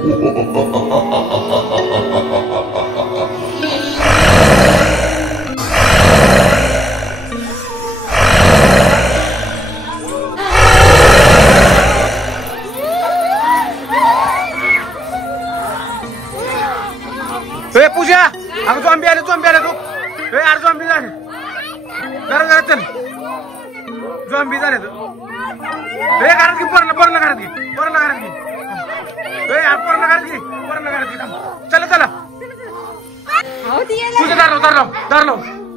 पूजा अगं झॉम्बी आले तू यार झॉम्बी झाले जरा चल झॉम्बी झाले तू घरात घे पर्ण घरात घे यार पर्ण घरात घे चला चला तुझं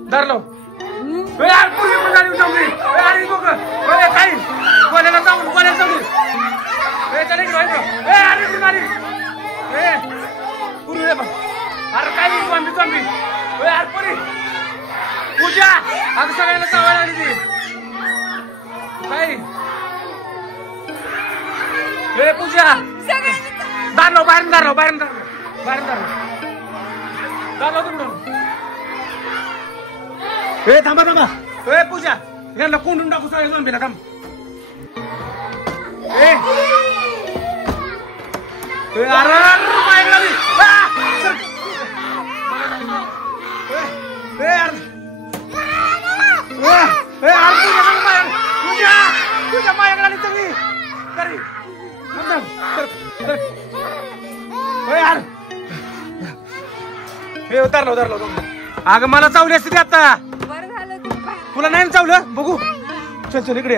धरलो यार पूर्वी पण झाली झॉम्बी आणि बघ काय कोणाला जाऊन चल इकडे अरे कुठून आली पूर्वी बघ अरे काय झॉम्बी यार पुरी पूजा अगं सगळ्यांना चावायला आली ती काय पूजा बाहेर थांबा पूजा यांना कोंडून टाकू सगळ्या झॉम्बीला थांब उतरलो अगं मला चावली असते आता तुला नाही चावलं बघू चल इकडे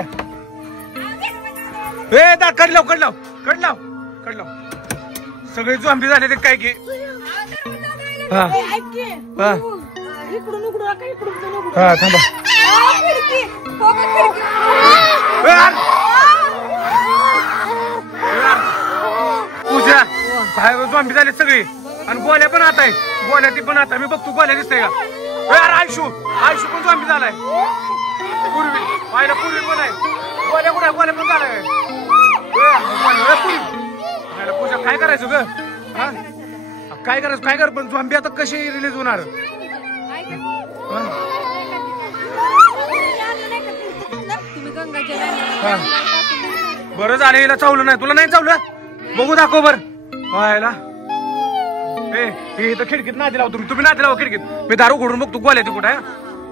कडलाव सगळे झॉम्बी झाले ते काय की थांबा पूजा काय झॉम्बी झाले सगळे आणि गोल्या पण आता मी बघतो गोल्या दिसतंय का यार आयशू पण झॉम्बी झालाय पूर्वी पण आहे गोल्या पण झालाय पूजा काय करायचं ग काय कर पण झॉम्बी आता कशी रिलीज होणार बरं झालं हिला चावलं नाही तुला नाही चावलं बघू दाखव बर व्हायला इथं खिडकीत नादी लावतो तुम्ही नादी लावा खिडकीत मी दारू घोडून बघतो गोल्या ती कुठं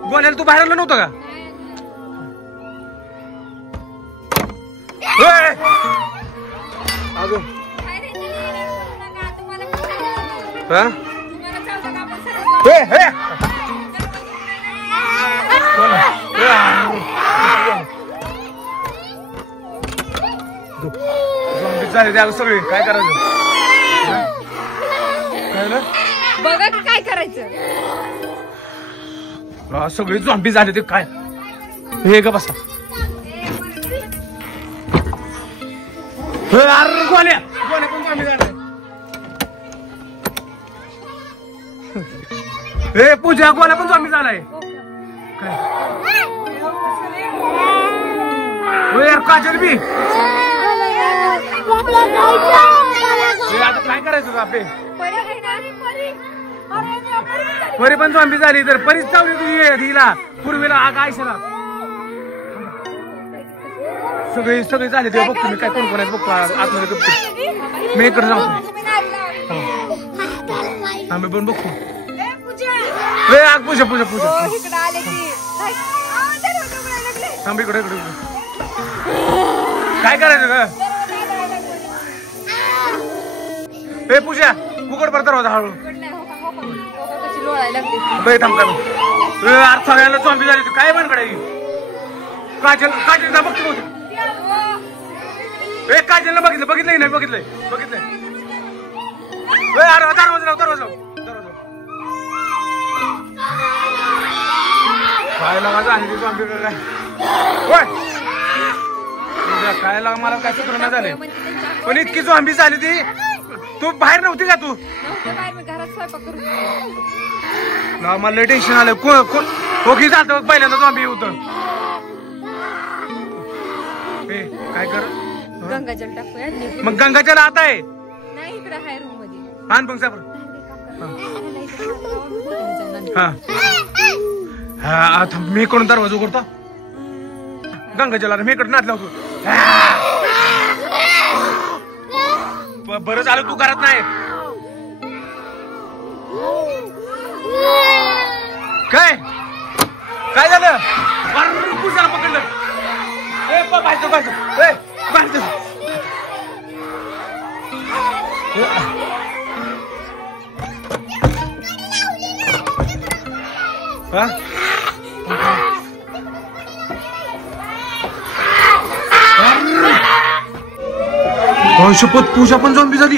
गोल्याला तू बाहेर आलं नव्हतं का अजून सगळे काय करायचं बघा की काय करायचं सगळे झॉम्बी झाले ते काय हे ग बसा गोल्या पण झॉम्बी झाले हे पूजा गोल्या पण झॉम्बी झालाय यार काजल बी आता काय करायचं आपले परी पण झॉम्बी झाली तर परीच चावली तुझी हिला पूर्वीला आग आयशला सगळे झाले ते बघतो मी काय कोण आहेत बघतो आतमध्ये बघतो मी इकडे जाऊ आम्ही पण बघतो आग पूजा थांब इकडे काय करायचं ग पूजा उघड बर दरवाजा हळू थांब सगळ्याला झॉम्बी झाली काय बनकडे काजल बघतो काजलला बघितलंय नाही बघितलंय दरवाजा काय लागायचं आणि झॉम्बी काय लागा मला काय सुत्र नाही झाले पण इतकी झॉम्बी झाली ती तू बाहेर नव्हती का तू मला लय टेन्शन आलं कोण ओके जात पहिल्यांदा झॉम्बी होत काय कर गंगाजल टाकूया मग गंगाजल आता आहे नाही इकडे हाय रूम मध्ये आण पण साबर हा आता मी कोण दरवाजा उघडतो गंगाजल मी इकडे नाच लावतो बरं झालं तू करत नाही. काय काय झालं? पुरुषाला पकडलं. शपथ पूजा पण झॉम्बी झाली.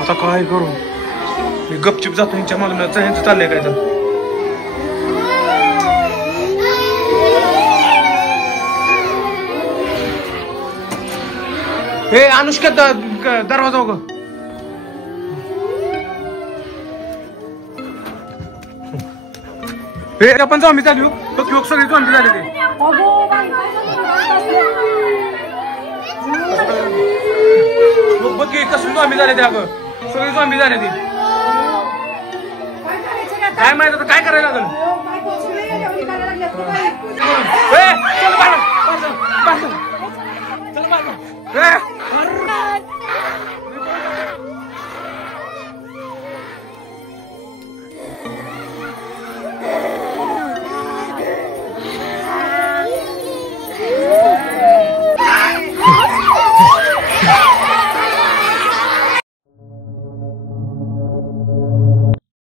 आता काय करू? मी गपचिप जातो ह्यांच्या मागून. ह्यांचं चाललंय काय तर. हे अनुष्का दरवाजा उघड. हे आपण झॉम्बी झाली. बघ सगळी झॉम्बी झाली ते. बघ कसं झॉम्बी झाले ते. अगं सगळी झॉम्बी झाले ते. काय माहित आता काय करायला लागल.